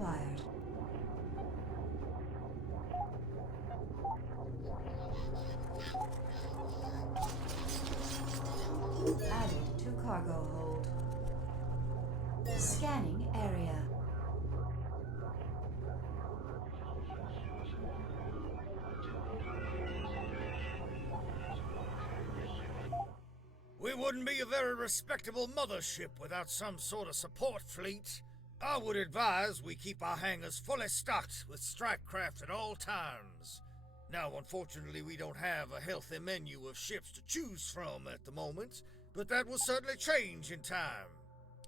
acquired. Added to cargo hold. Scanning area. We wouldn't be a very respectable mothership without some sort of support fleet. I would advise we keep our hangars fully stocked with strike craft at all times. Now, unfortunately, we don't have a healthy menu of ships to choose from at the moment, but that will certainly change in time.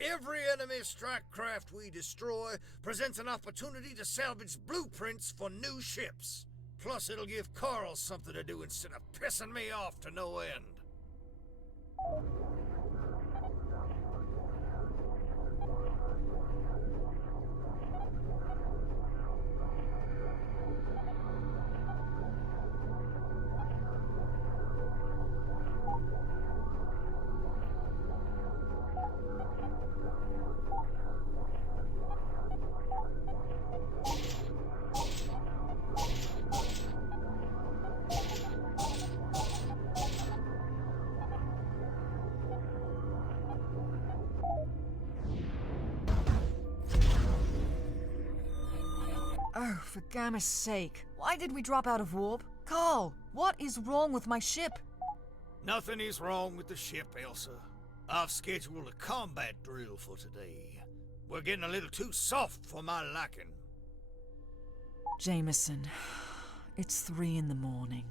Every enemy strike craft we destroy presents an opportunity to salvage blueprints for new ships. Plus, it'll give Carl something to do instead of pissing me off to no end. Oh, for Gamma's sake. Why did we drop out of warp? Carl, what is wrong with my ship? Nothing is wrong with the ship, Elsa. I've scheduled a combat drill for today. We're getting a little too soft for my liking. Jameson, it's 3 in the morning.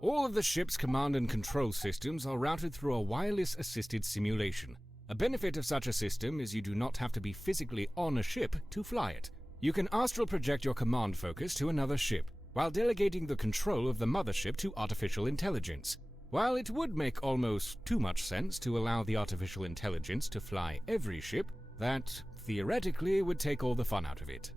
All of the ship's command and control systems are routed through a wireless-assisted simulation. A benefit of such a system is you do not have to be physically on a ship to fly it. You can astral project your command focus to another ship, while delegating the control of the mothership to artificial intelligence. While it would make almost too much sense to allow the artificial intelligence to fly every ship, that theoretically would take all the fun out of it.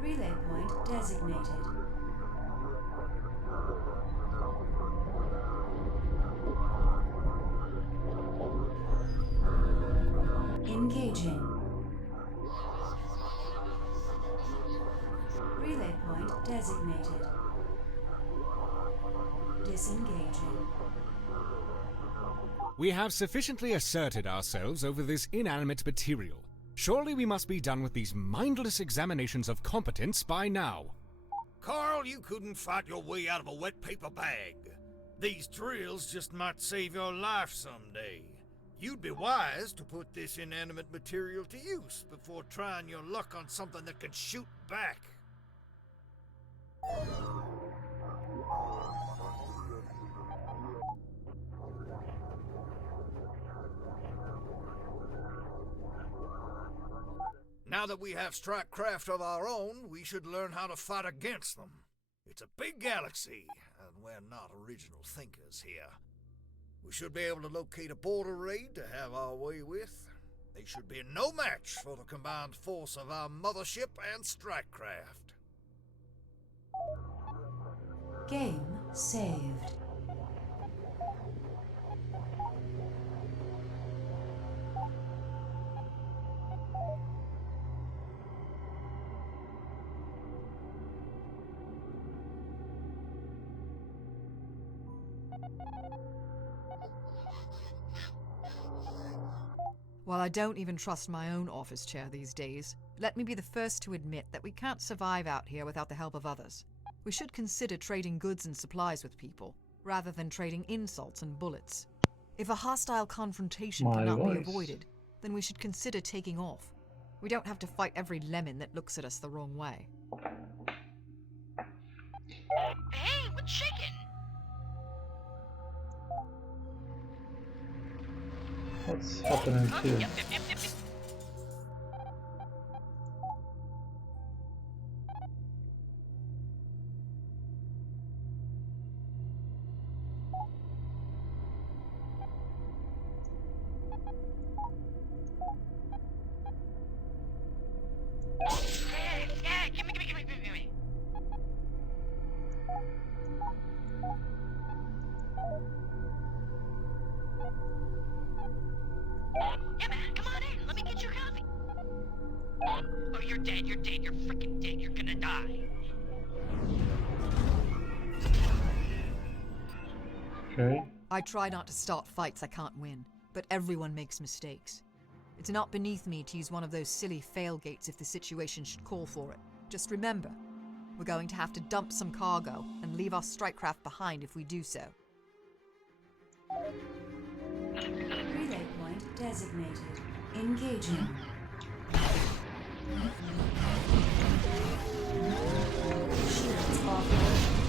Relay point designated. Engaging. Relay point designated. Disengaging. We have sufficiently asserted ourselves over this inanimate material. Surely we must be done with these mindless examinations of competence by now. Carl, you couldn't fight your way out of a wet paper bag. These drills just might save your life someday. You'd be wise to put this inanimate material to use before trying your luck on something that can shoot back. Now that we have strike craft of our own, we should learn how to fight against them. It's a big galaxy, and we're not original thinkers here. We should be able to locate a border raid to have our way with. They should be no match for the combined force of our mothership and strike craft. Game saved. While I don't even trust my own office chair these days, let me be the first to admit that we can't survive out here without the help of others. We should consider trading goods and supplies with people, rather than trading insults and bullets. If a hostile confrontation cannot be avoided, then we should consider taking off. We don't have to fight every lemon that looks at us the wrong way. Hey, what's shaking? What's happening here? Yep. Yeah, gimme. Yeah, man, come on in. Let me get you coffee. Oh, you're dead. You're freaking dead. You're gonna die. Okay. I try not to start fights I can't win, but everyone makes mistakes. It's not beneath me to use one of those silly failgates if the situation should call for it. Just remember, we're going to have to dump some cargo and leave our strike craft behind if we do so. Relay point designated. Engaging. Shields offline.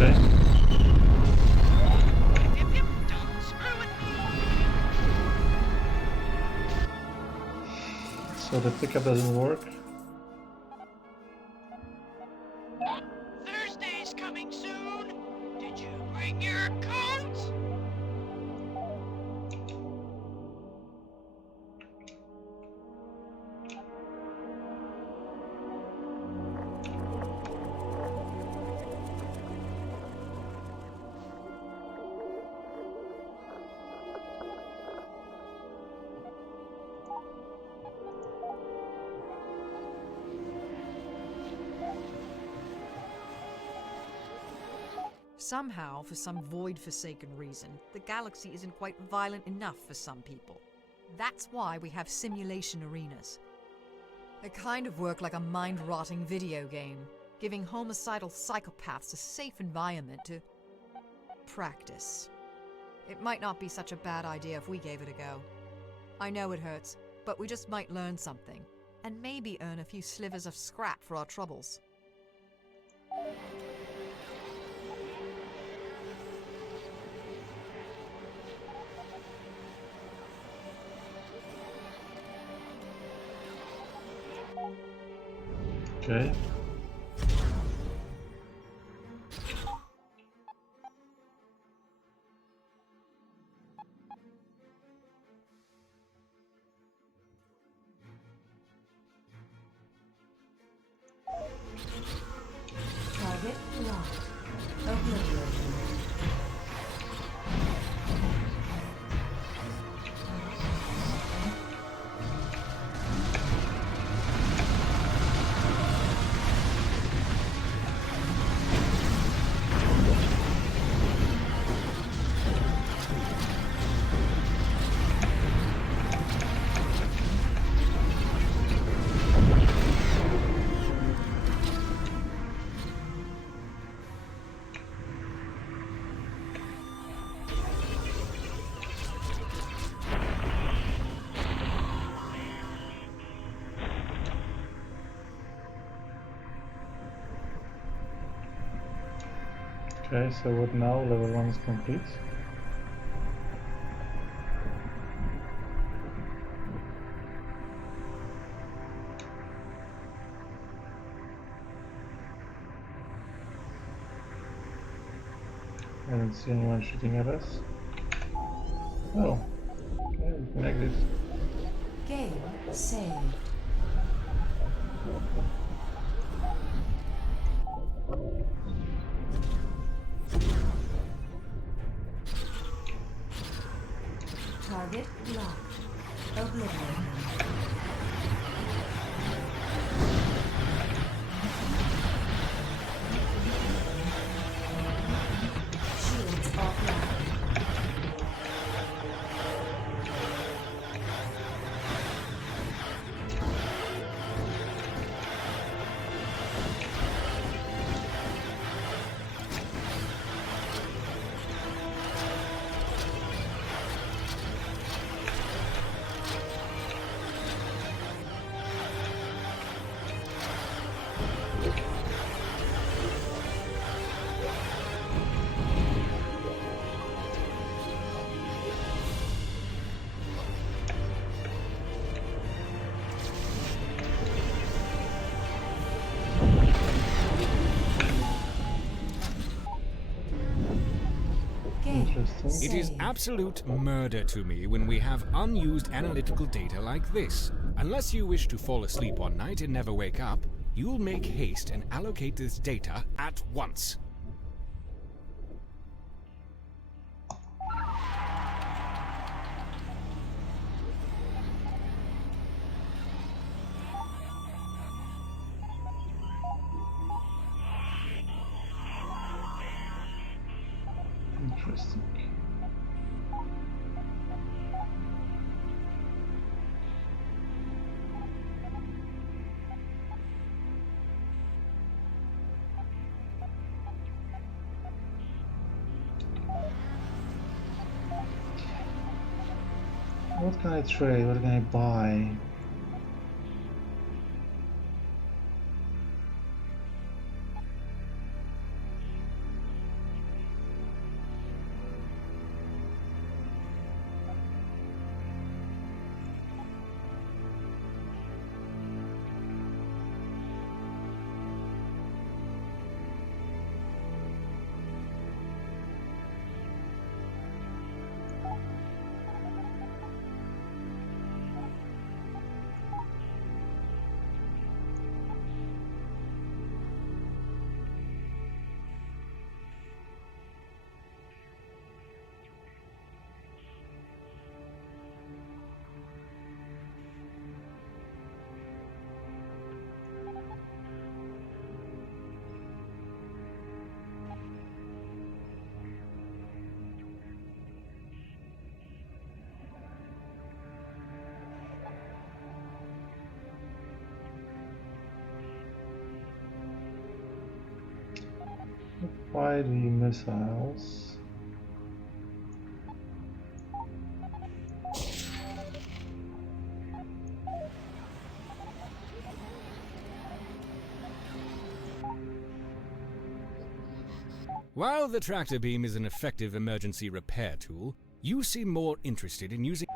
Okay. Yep, don't screw with me. So the pickup doesn't work. Thursday's coming soon. Did you bring your coat? Somehow, for some void-forsaken reason, the galaxy isn't quite violent enough for some people. That's why we have simulation arenas. They kind of work like a mind-rotting video game. giving homicidal psychopaths a safe environment to practice. It might not be such a bad idea if we gave it a go. I know it hurts, but we just might learn something, and maybe earn a few slivers of scrap for our troubles. Okay. Target locked. Obliterated. Okay, so what now? Level 1 is complete. I don't see anyone shooting at us. Oh, okay, we can exit. Game saved. Target locked. Obliterated. Shields offline. Interesting. It is absolute murder to me when we have unused analytical data like this. Unless you wish to fall asleep one night and never wake up, you'll make haste and allocate this data at once. Interesting. What can I trade? What can I buy? Why the missiles? While the tractor beam is an effective emergency repair tool, you seem more interested in using...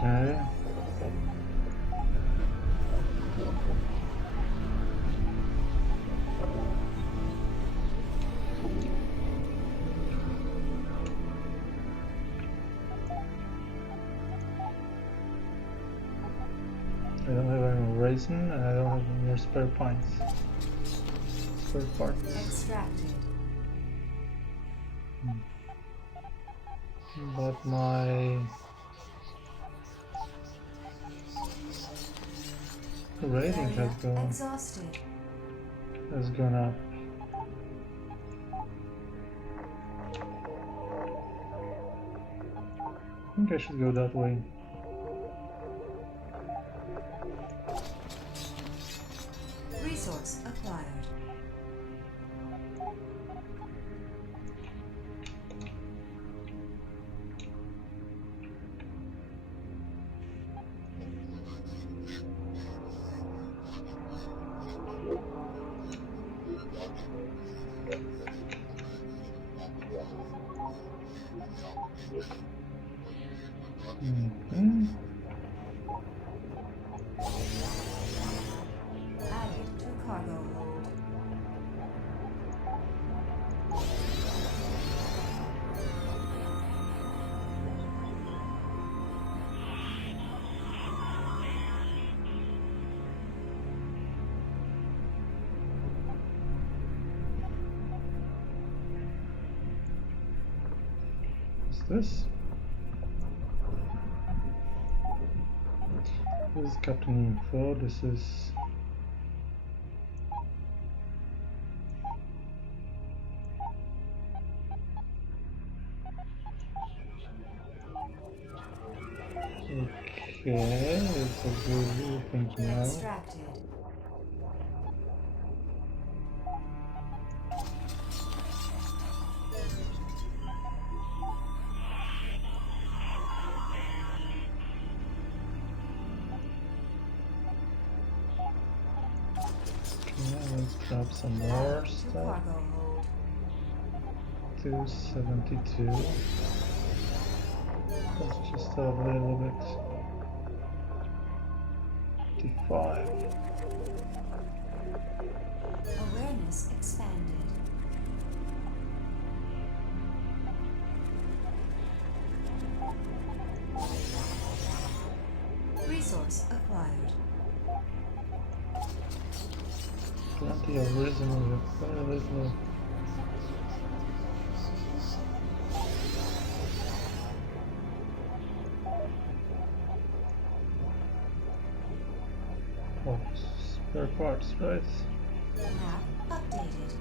Okay. I don't have any more raisin and I don't have any more spare pints. Spare parts. Extracted. But my rating Area has exhausted. gone up. I think I should go that way. Resource acquired. Added to cargo hold. What's this? This is Captain Info. This is okay. It's a good thing to know. Extracted. Let's grab some more To stuff. cargo hold. 272. Let's just a little bit. 55. Awareness expanded. acquired. Plenty of reason with very little. Oh, spare parts, right? Map updated.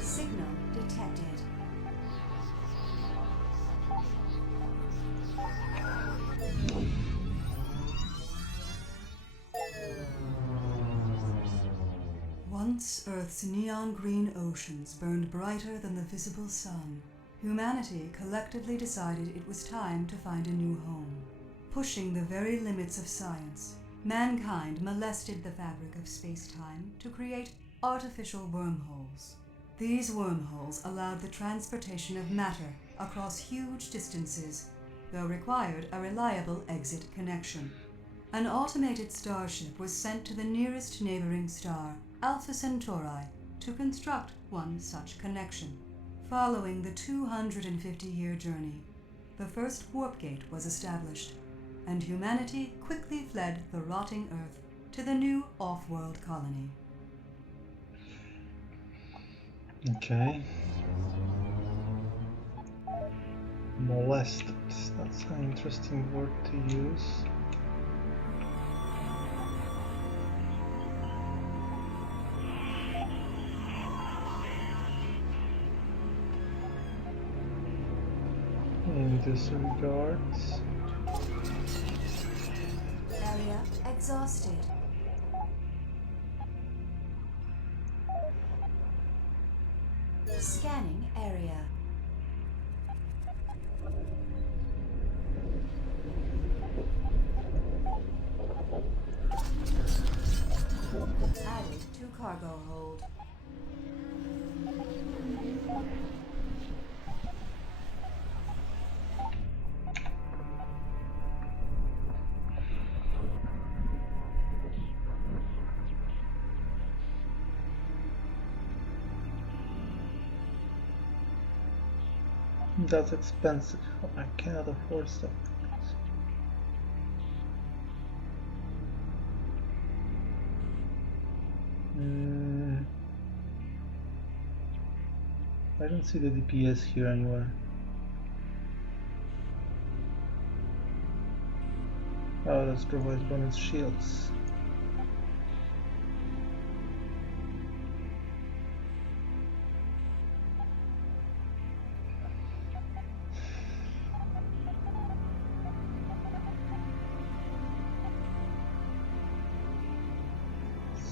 Signal detected. Once Earth's neon green oceans burned brighter than the visible sun, humanity collectively decided it was time to find a new home. Pushing the very limits of science, mankind molested the fabric of space-time to create artificial wormholes. These wormholes allowed the transportation of matter across huge distances, though required a reliable exit connection. An automated starship was sent to the nearest neighboring star, Alpha Centauri, to construct one such connection. Following the 250-year journey, the first warp gate was established, and humanity quickly fled the rotting Earth to the new off-world colony. Okay. Molested. That's an interesting word to use. In this regards, Area exhausted. Scanning area. Added to cargo hold. that's expensive. I cannot afford stuff. I don't see the DPS here anywhere. Oh, that's provides bonus shields.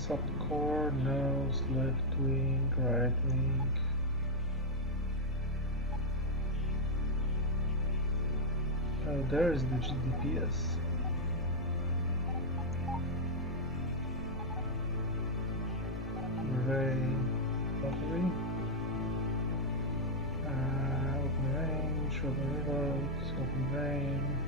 Subcore, nose, left wing, right wing. Oh, there's the DPS. Ray, battery. Open range, open reload, open range.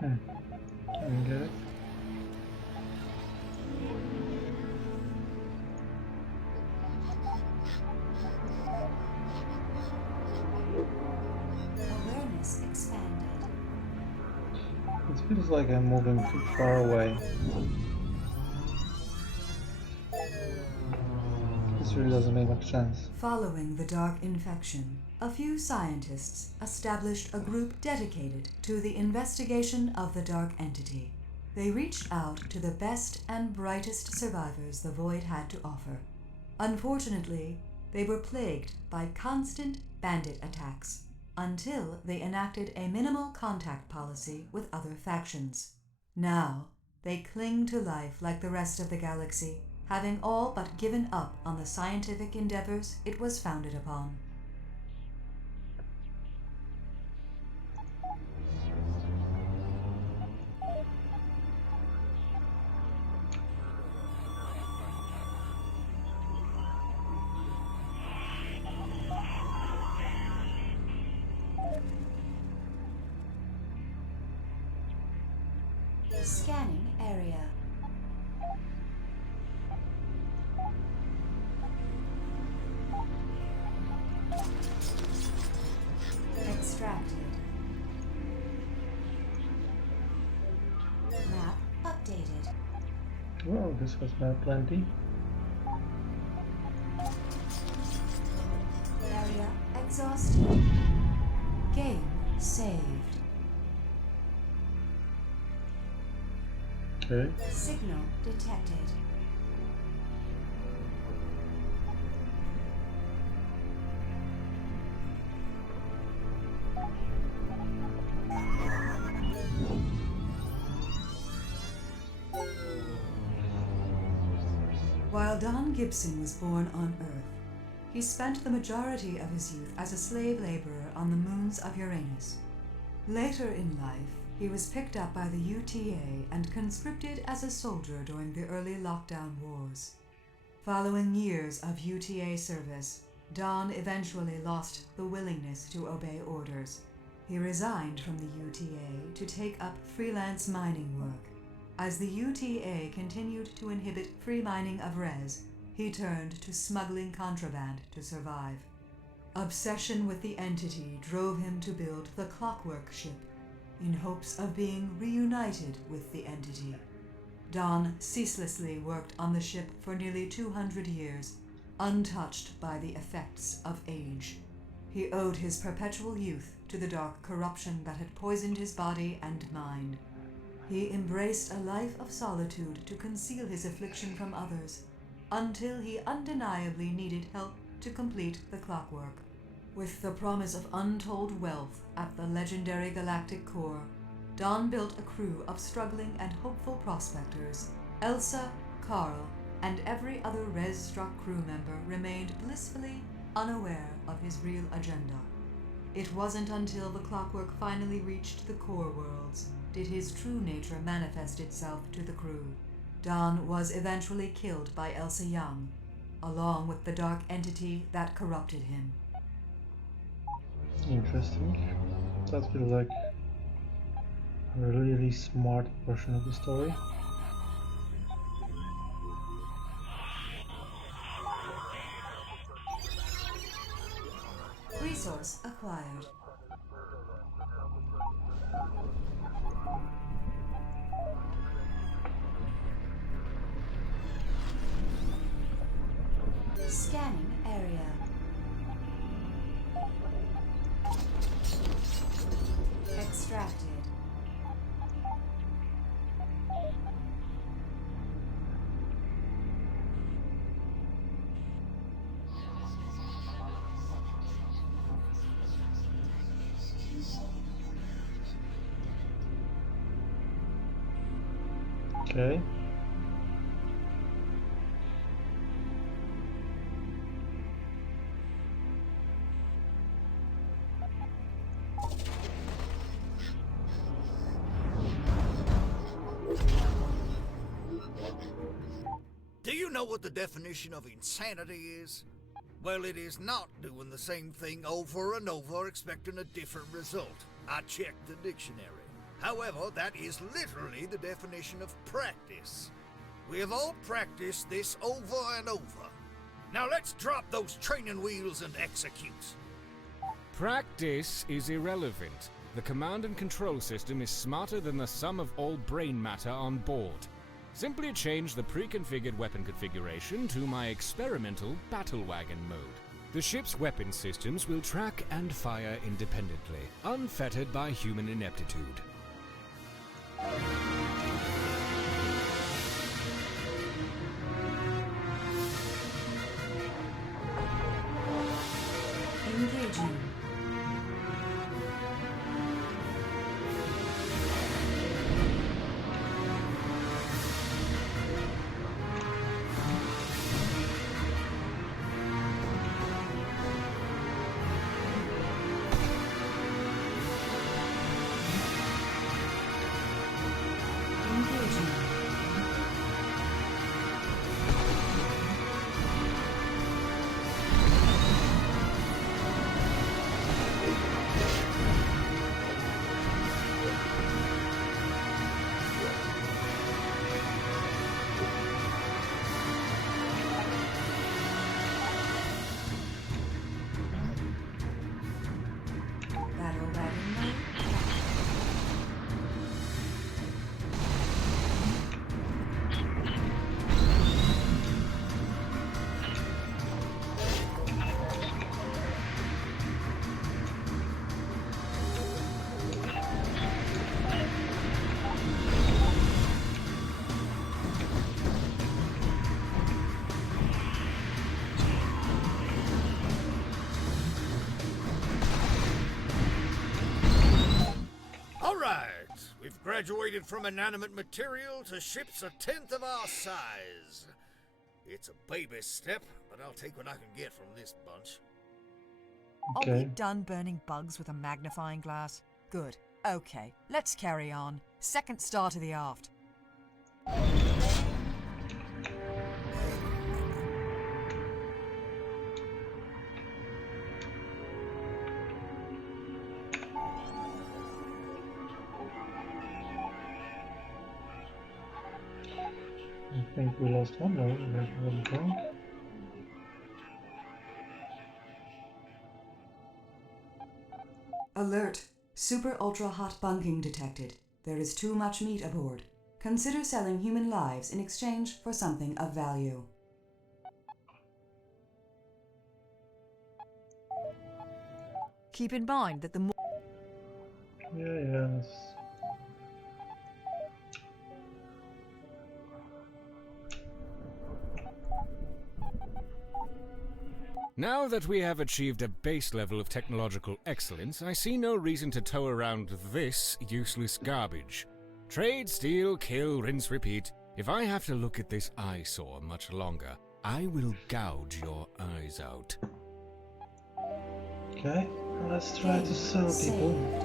I get it. Awareness It feels like I'm moving too far away. This really doesn't make much sense. Following the dark infection, a few scientists established a group dedicated to the investigation of the dark entity. They reached out to the best and brightest survivors the void had to offer. Unfortunately, they were plagued by constant bandit attacks until they enacted a minimal contact policy with other factions. Now, they cling to life like the rest of the galaxy, having all but given up on the scientific endeavors it was founded upon. Scanning area. Extracted. Map updated. Well, this was map plenty. Area exhausted. Game saved. Okay. Signal detected. While Don Gibson was born on Earth, he spent the majority of his youth as a slave laborer on the moons of Uranus. Later in life, he was picked up by the UTA and conscripted as a soldier during the early lockdown wars. Following years of UTA service, Don eventually lost the willingness to obey orders. He resigned from the UTA to take up freelance mining work. As the UTA continued to inhibit free mining of res, he turned to smuggling contraband to survive. Obsession with the entity drove him to build the Clockwork ship, in hopes of being reunited with the entity. Don ceaselessly worked on the ship for nearly 200 years, untouched by the effects of age. He owed his perpetual youth to the dark corruption that had poisoned his body and mind. He embraced a life of solitude to conceal his affliction from others, until he undeniably needed help to complete the Clockwork. With the promise of untold wealth at the legendary galactic core, Don built a crew of struggling and hopeful prospectors. Elsa, Carl, and every other res-struck crew member remained blissfully unaware of his real agenda. It wasn't until the Clockwork finally reached the core worlds did his true nature manifest itself to the crew. Don was eventually killed by Elsa Young, along with the dark entity that corrupted him. Interesting. That feels like a really smart portion of the story. Resource acquired. Scanning area. Extracted. Okay. Do you know what the definition of insanity is? Well, it is not doing the same thing over and over expecting a different result. I checked the dictionary. However, that is literally the definition of practice. We have all practiced this over and over. Now let's drop those training wheels and execute. Practice is irrelevant. The command and control system is smarter than the sum of all brain matter on board. Simply change the pre-configured weapon configuration to my experimental battle wagon mode. The ship's weapon systems will track and fire independently, unfettered by human ineptitude. Engaging. Engaging. Battle wagon mode. Alright, we've graduated from inanimate material to ships a tenth of our size. It's a baby step, but I'll take what I can get from this bunch. Are we Okay. done burning bugs with a magnifying glass? Good. Okay, let's carry on. Second star to the aft. I think we lost one. No, where did it go? Alert! Super ultra hot bunking detected. There is too much meat aboard. Consider selling human lives in exchange for something of value. Keep in mind that the more Yes. Now that we have achieved a base level of technological excellence, I see no reason to tow around this useless garbage. Trade, steal, kill, rinse, repeat. If I have to look at this eyesore much longer, I will gouge your eyes out. Okay, let's try to sell people.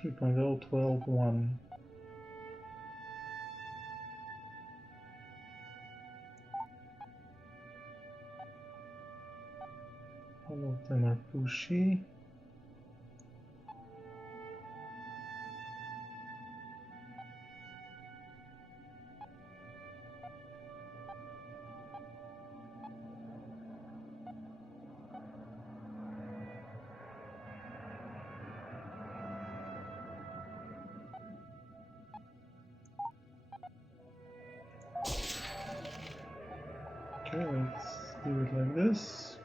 Three point oh 12.1. All of them are pushy. Okay, let's do it like this.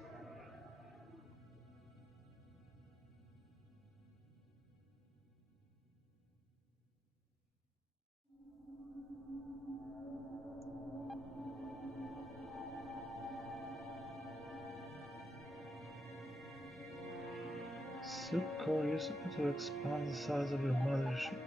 Soup core used to expand the size of your mothership.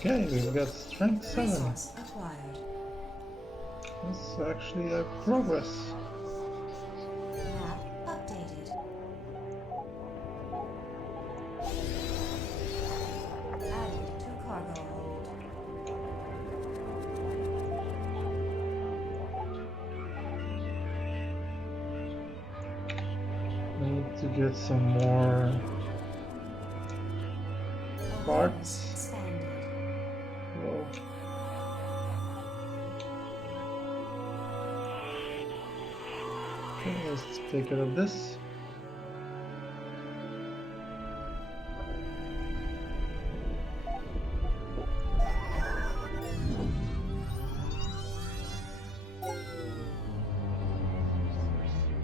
Okay, we've got strength 7. Resource acquired. That's actually a progress. Map updated. Added to cargo hold. We need to get some more parts. Awareness expanded. Whoa. Okay, let's take care of this.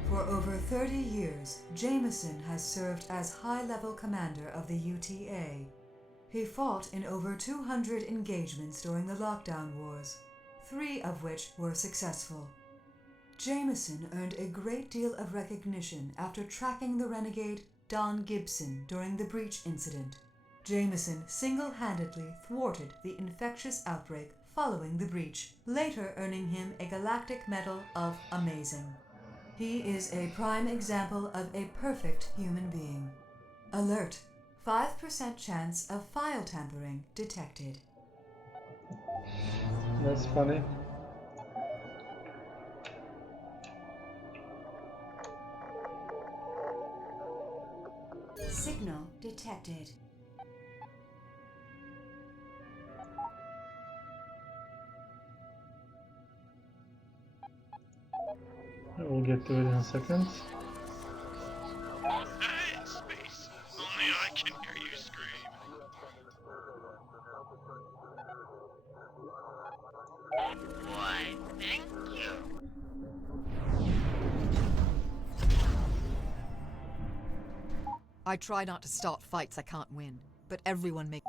For over 30 years, Jameson has served as high-level commander of the UTA. He fought in over 200 engagements during the lockdown wars, 3 of which were successful. Jameson earned a great deal of recognition after tracking the renegade Don Gibson during the breach incident. Jameson single-handedly thwarted the infectious outbreak following the breach, later earning him a Galactic Medal of Amazing. He is a prime example of a perfect human being. Alert! 5% chance of file tampering detected. That's funny. Signal detected. We'll get to it in a second. Hey, space! Only I can hear you scream. Why, thank you. I try not to start fights I can't win, but everyone makes.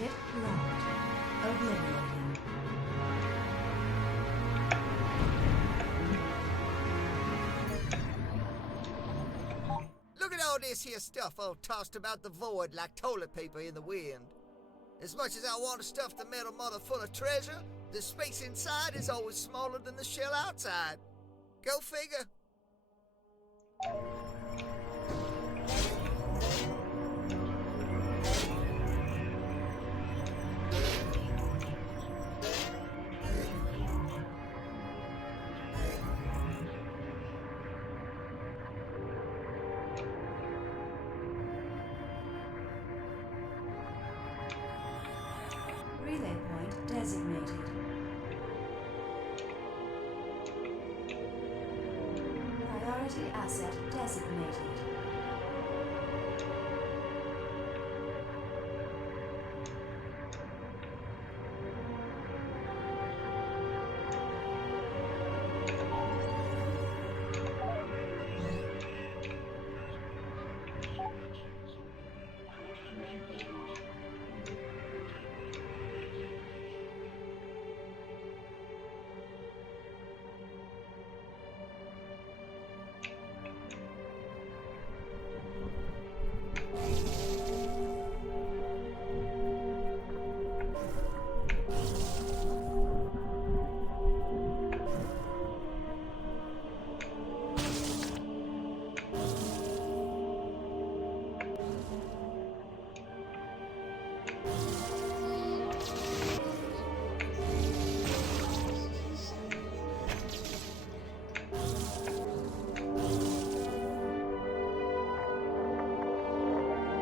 Target locked. Obliterating. Look at all this here stuff all tossed about the void like toilet paper in the wind. As much as I want to stuff the metal mother full of treasure, the space inside is always smaller than the shell outside. Go figure. Relay point designated. Priority asset designated.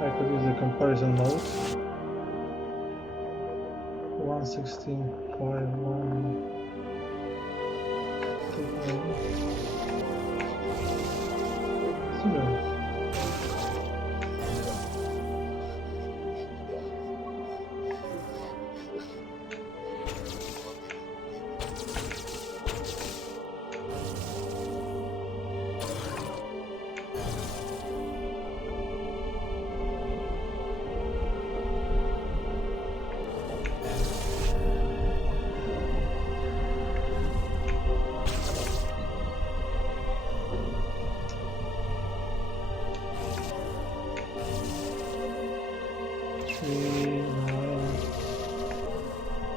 I could use the comparison mode. 116.1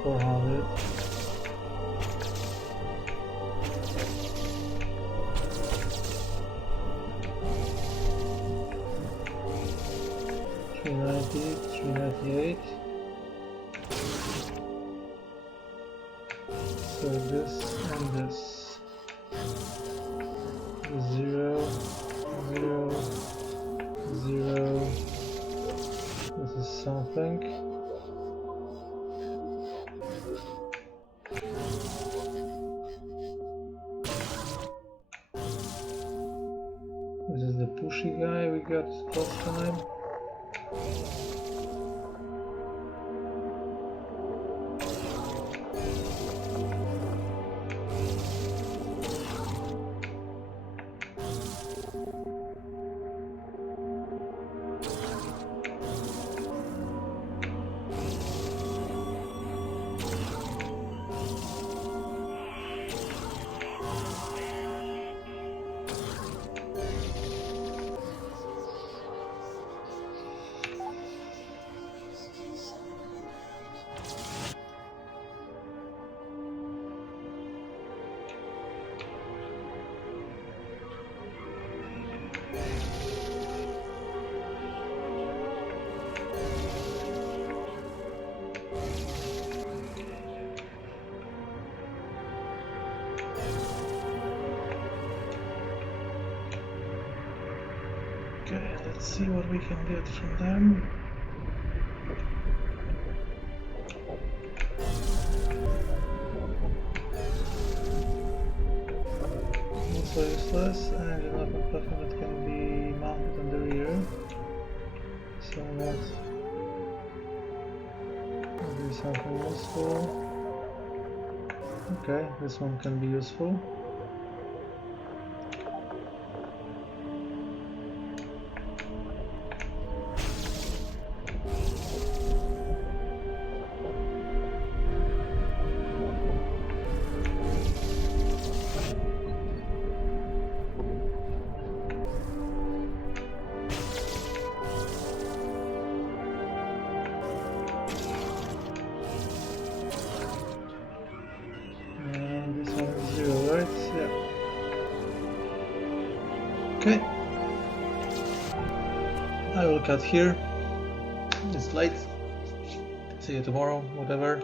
400. $398. So this and this. 0, 0, 0. This is something. This is the pushy guy we got last time. Okay, let's see what we can get from them. Also useless, and an open platform that can be mounted on the rear. So that will be something useful. Okay, this one can be useful. Okay. I will cut here. It's late. See you tomorrow, whatever.